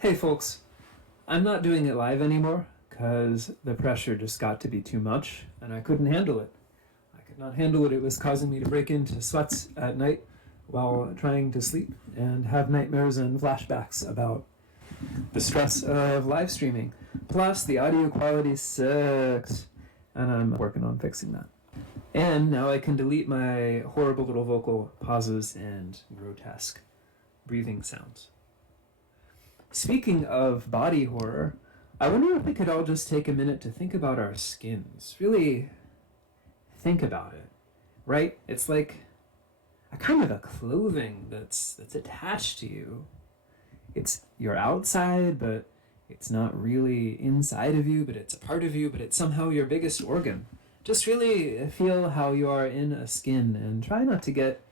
Hey folks, I'm not doing it live anymore because the pressure just got to be too much and I couldn't handle it. I could not handle it. It was causing me to break into sweats at night while trying to sleep and have nightmares and flashbacks about the stress of live streaming. Plus, the audio quality sucks and I'm working on fixing that. And now I can delete my horrible little vocal pauses and grotesque breathing sounds. Speaking of body horror, I wonder if we could all just take a minute to think about our skins. Really think about it, right? It's like a kind of a clothing that's attached to you. It's your outside, but it's not really inside of you, but it's a part of you, but it's somehow your biggest organ. Just really feel how you are in a skin and try not to get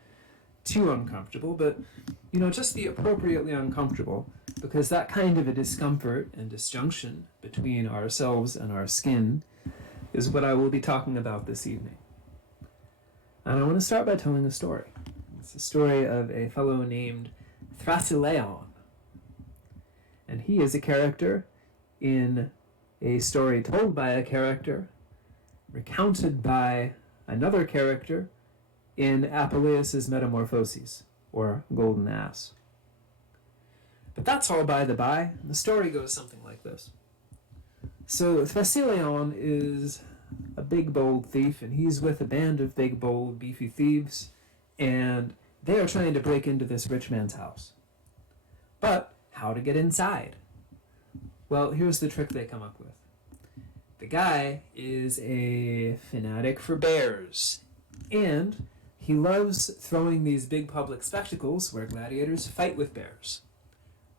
too uncomfortable, but just be appropriately uncomfortable, because that kind of a discomfort and disjunction between ourselves and our skin is what I will be talking about this evening. And I want to start by telling a story. It's a story of a fellow named Thrasyleon. And he is a character in a story told by a character, recounted by another character in Apuleius' Metamorphoses, or Golden Ass. But that's all by the by. The story goes something like this. So Thrasyleon is a big, bold thief, and he's with a band of big, bold, beefy thieves, and they are trying to break into this rich man's house. But how to get inside? Well, here's the trick they come up with. The guy is a fanatic for bears, and he loves throwing these big public spectacles where gladiators fight with bears.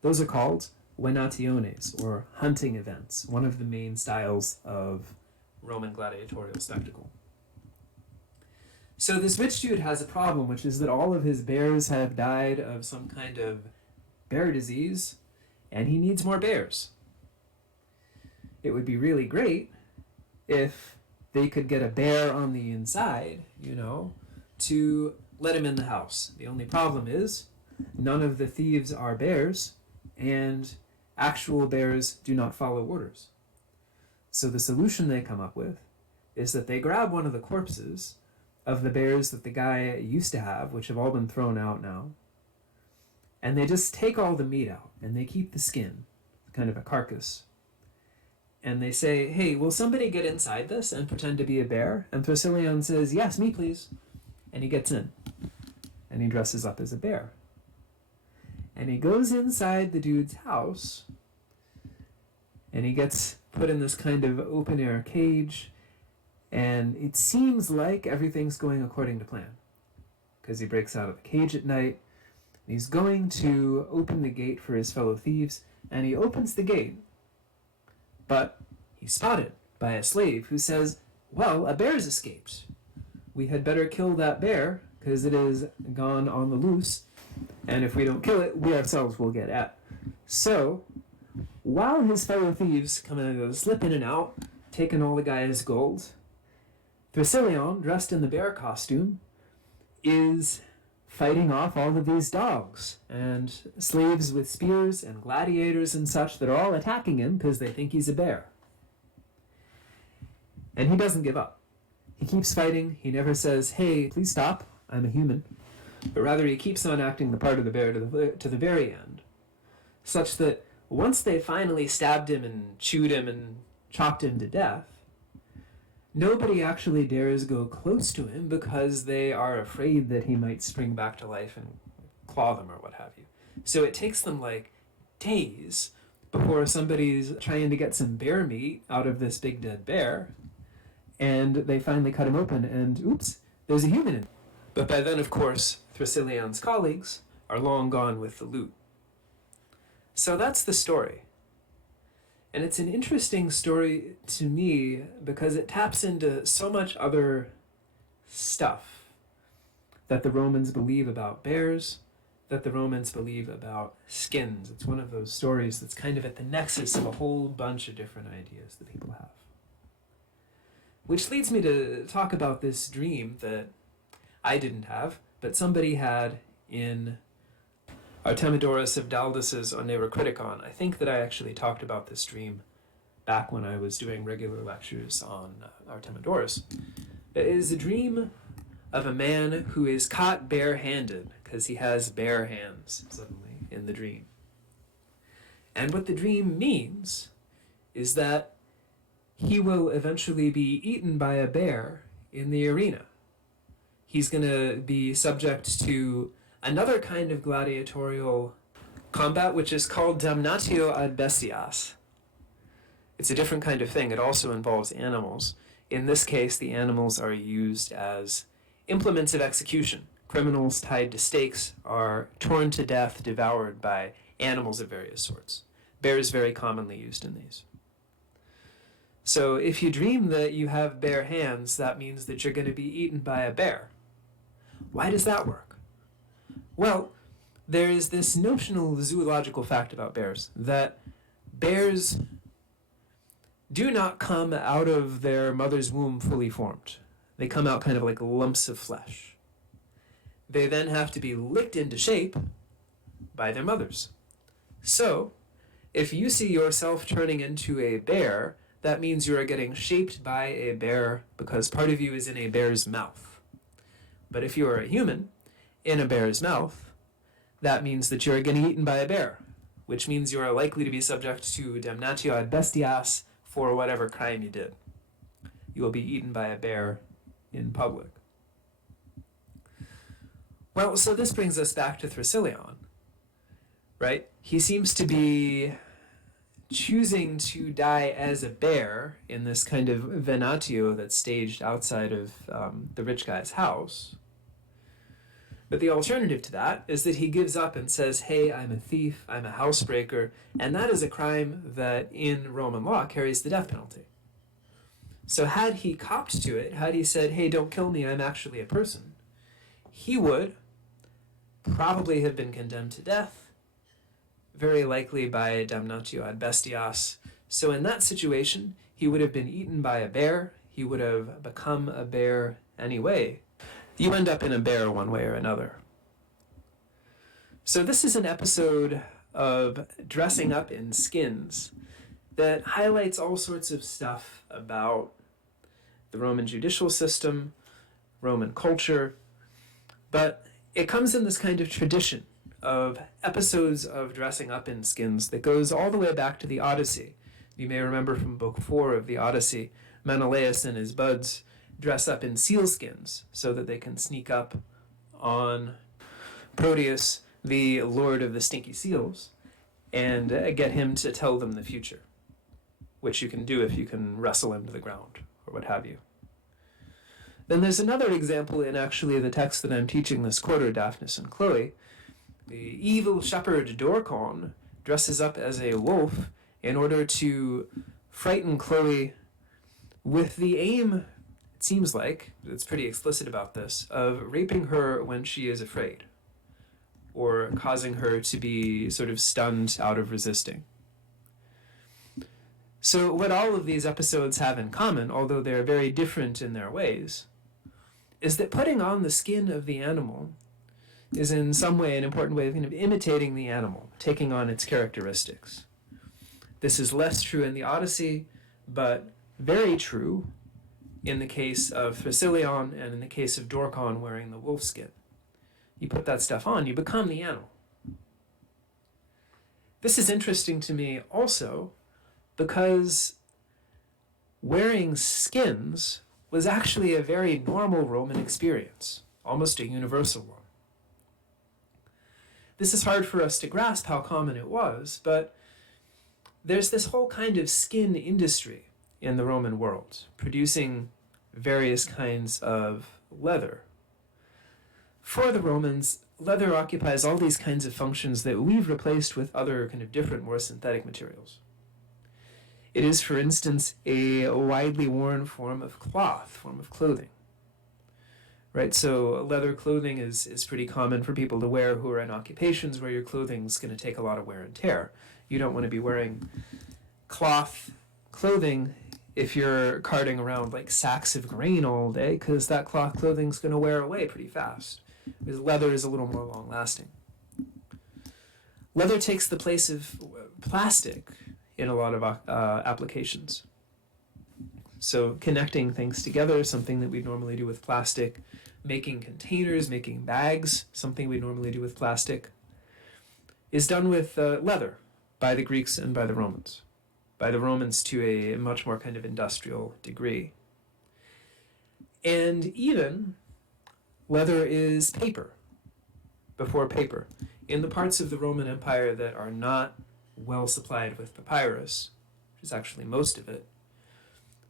Those are called venationes, or hunting events, one of the main styles of Roman gladiatorial spectacle. So this rich dude has a problem, which is that all of his bears have died of some kind of bear disease, and he needs more bears. It would be really great if they could get a bear on the inside, to let him in the house. The only problem is none of the thieves are bears, and actual bears do not follow orders. So the solution they come up with is that they grab one of the corpses of the bears that the guy used to have, which have all been thrown out now, and they just take all the meat out, and they keep the skin, kind of a carcass. And they say, hey, will somebody get inside this and pretend to be a bear? And Thrasyleon says, yes, me please. And he gets in, and he dresses up as a bear. And he goes inside the dude's house, and he gets put in this kind of open-air cage, and it seems like everything's going according to plan, because he breaks out of the cage at night, and he's going to open the gate for his fellow thieves, and he opens the gate, but he's spotted by a slave who says, well, a bear's escaped. We had better kill that bear, because it is gone on the loose, and if we don't kill it, we ourselves will get at. So, while his fellow thieves come and slip in and out, taking all the guy's gold, Thrasyleon, dressed in the bear costume, is fighting off all of these dogs and slaves with spears and gladiators and such that are all attacking him because they think he's a bear. And he doesn't give up. He keeps fighting. He never says, hey, please stop, I'm a human. But rather he keeps on acting the part of the bear to the very end, such that once they finally stabbed him and chewed him and chopped him to death, nobody actually dares go close to him because they are afraid that he might spring back to life and claw them or what have you. So it takes them like days before somebody's trying to get some bear meat out of this big dead bear, and they finally cut him open and oops, there's a human in it. But by then, of course, Thrasyleon's colleagues are long gone with the loot. So that's the story. And it's an interesting story to me because it taps into so much other stuff that the Romans believe about bears, that the Romans believe about skins. It's one of those stories that's kind of at the nexus of a whole bunch of different ideas that people have. Which leads me to talk about this dream that I didn't have, but somebody had in Artemidorus of Daldas's Oneirocriticon. I think that I actually talked about this dream back when I was doing regular lectures on Artemidorus. It is a dream of a man who is caught bare-handed because he has bare hands suddenly in the dream. And what the dream means is that he will eventually be eaten by a bear in the arena. He's going to be subject to another kind of gladiatorial combat, which is called damnatio ad bestias. It's a different kind of thing. It also involves animals. In this case, the animals are used as implements of execution. Criminals tied to stakes are torn to death, devoured by animals of various sorts. Bears very commonly used in these. So if you dream that you have bare hands, that means that you're going to be eaten by a bear. Why does that work? Well, there is this notional zoological fact about bears, that bears do not come out of their mother's womb fully formed. They come out kind of like lumps of flesh. They then have to be licked into shape by their mothers. So, if you see yourself turning into a bear, that means you are getting shaped by a bear because part of you is in a bear's mouth. But if you are a human in a bear's mouth, that means that you are getting eaten by a bear, which means you are likely to be subject to damnatio ad bestias for whatever crime you did. You will be eaten by a bear in public. Well, so this brings us back to Thrasyleon, right? He seems to be choosing to die as a bear in this kind of venatio that's staged outside of the rich guy's house. But the alternative to that is that he gives up and says, hey, I'm a thief, I'm a housebreaker, and that is a crime that in Roman law carries the death penalty. So had he copped to it, had he said, hey, don't kill me, I'm actually a person, he would probably have been condemned to death, very likely by damnatio ad bestias. So in that situation, he would have been eaten by a bear, he would have become a bear anyway. You end up in a bear one way or another. So this is an episode of dressing up in skins that highlights all sorts of stuff about the Roman judicial system, Roman culture, but it comes in this kind of tradition of episodes of dressing up in skins that goes all the way back to the Odyssey. You may remember from Book 4 of the Odyssey, Menelaus and his buds dress up in sealskins so that they can sneak up on Proteus, the lord of the stinky seals, and get him to tell them the future, which you can do if you can wrestle him to the ground or what have you. Then there's another example in actually the text that I'm teaching this quarter, Daphnis and Chloe. The evil shepherd Dorcon dresses up as a wolf in order to frighten Chloe with the aim, it seems like, it's pretty explicit about this, of raping her when she is afraid, or causing her to be sort of stunned out of resisting. So what all of these episodes have in common, although they're very different in their ways, is that putting on the skin of the animal is in some way an important way of kind of imitating the animal, taking on its characteristics. This is less true in the Odyssey, but very true in the case of Thrasyleon and in the case of Dorcon wearing the wolf skin. You put that stuff on, you become the animal. This is interesting to me also because wearing skins was actually a very normal Roman experience, almost a universal one. This is hard for us to grasp how common it was, but there's this whole kind of skin industry in the Roman world, producing various kinds of leather. For the Romans, leather occupies all these kinds of functions that we've replaced with other kind of different, more synthetic materials. It is, for instance, a widely worn form of cloth, form of clothing. Right, so leather clothing is pretty common for people to wear who are in occupations where your clothing's going to take a lot of wear and tear. You don't want to be wearing cloth clothing if you're carting around like sacks of grain all day, because that cloth clothing's going to wear away pretty fast. Because leather is a little more long-lasting. Leather takes the place of plastic in a lot of applications. So connecting things together, something that we normally do with plastic, making containers, making bags, something we normally do with plastic, is done with leather by the Greeks and by the Romans. By the Romans to a much more kind of industrial degree. And even leather is paper, before paper. In the parts of the Roman Empire that are not well supplied with papyrus, which is actually most of it,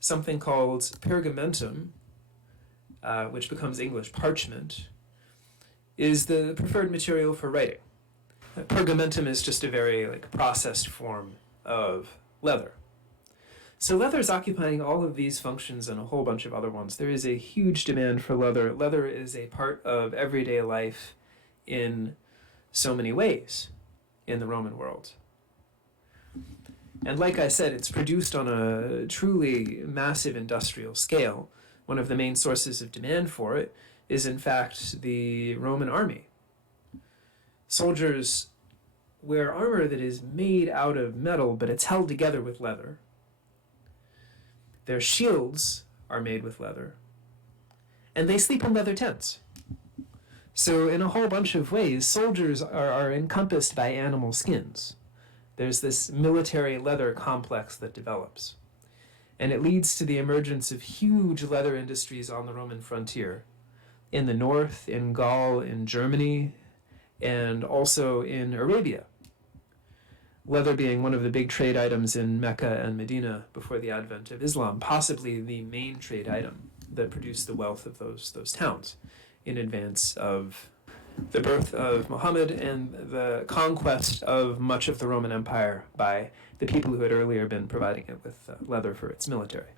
something called pergamentum, which becomes English parchment, is the preferred material for writing. Pergamentum is just a very processed form of leather. So leather is occupying all of these functions and a whole bunch of other ones. There is a huge demand for leather. Leather is a part of everyday life in so many ways in the Roman world. And like I said, it's produced on a truly massive industrial scale. One of the main sources of demand for it is, in fact, the Roman army. Soldiers wear armor that is made out of metal, but it's held together with leather. Their shields are made with leather. And they sleep in leather tents. So in a whole bunch of ways, soldiers are encompassed by animal skins. There's this military leather complex that develops. And it leads to the emergence of huge leather industries on the Roman frontier. In the north, in Gaul, in Germany, and also in Arabia. Leather being one of the big trade items in Mecca and Medina before the advent of Islam, possibly the main trade item that produced the wealth of those towns in advance of the birth of Muhammad and the conquest of much of the Roman Empire by the people who had earlier been providing it with leather for its military.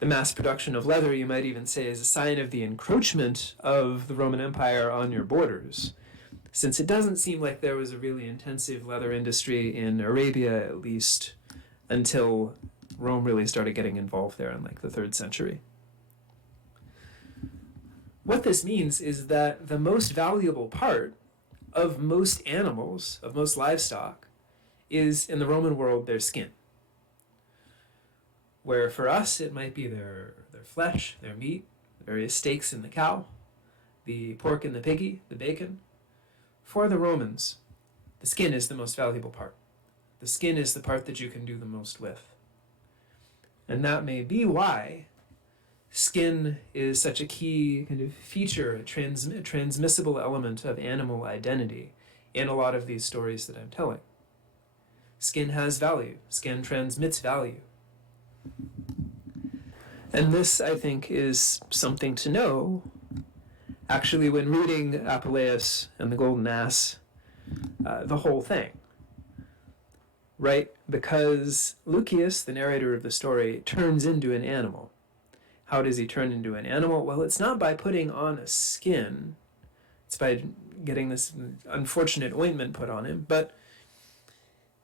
The mass production of leather, you might even say, is a sign of the encroachment of the Roman Empire on your borders, since it doesn't seem like there was a really intensive leather industry in Arabia, at least until Rome really started getting involved there in the 3rd century. What this means is that the most valuable part of most animals, of most livestock, is, in the Roman world, their skin. Where for us, it might be their flesh, their meat, the various steaks in the cow, the pork in the piggy, the bacon. For the Romans, the skin is the most valuable part. The skin is the part that you can do the most with. And that may be why skin is such a key kind of feature, a transmissible element of animal identity in a lot of these stories that I'm telling. Skin has value. Skin transmits value. And this, I think, is something to know, actually, when reading Apuleius and the Golden Ass, the whole thing. Right? Because Lucius, the narrator of the story, turns into an animal. How does he turn into an animal? Well, it's not by putting on a skin. It's by getting this unfortunate ointment put on him. But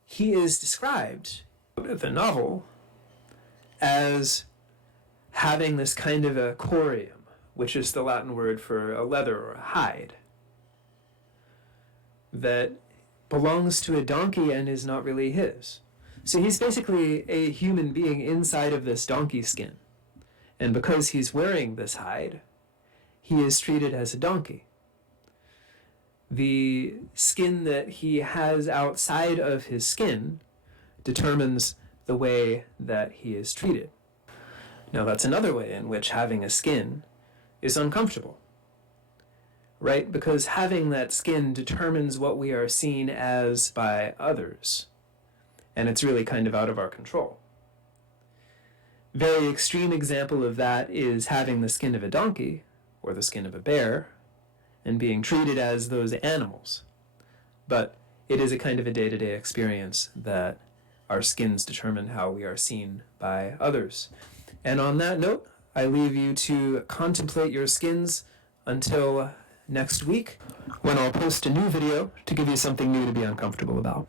he is described in the novel as having this kind of a corium, which is the Latin word for a leather or a hide, that belongs to a donkey and is not really his. So he's basically a human being inside of this donkey skin. And because he's wearing this hide, he is treated as a donkey. The skin that he has outside of his skin determines the way that he is treated. Now, that's another way in which having a skin is uncomfortable, right? Because having that skin determines what we are seen as by others, and it's really kind of out of our control. Very extreme example of that is having the skin of a donkey or the skin of a bear and being treated as those animals. But it is a kind of a day-to-day experience that our skins determine how we are seen by others. And on that note, I leave you to contemplate your skins until next week, when I'll post a new video to give you something new to be uncomfortable about.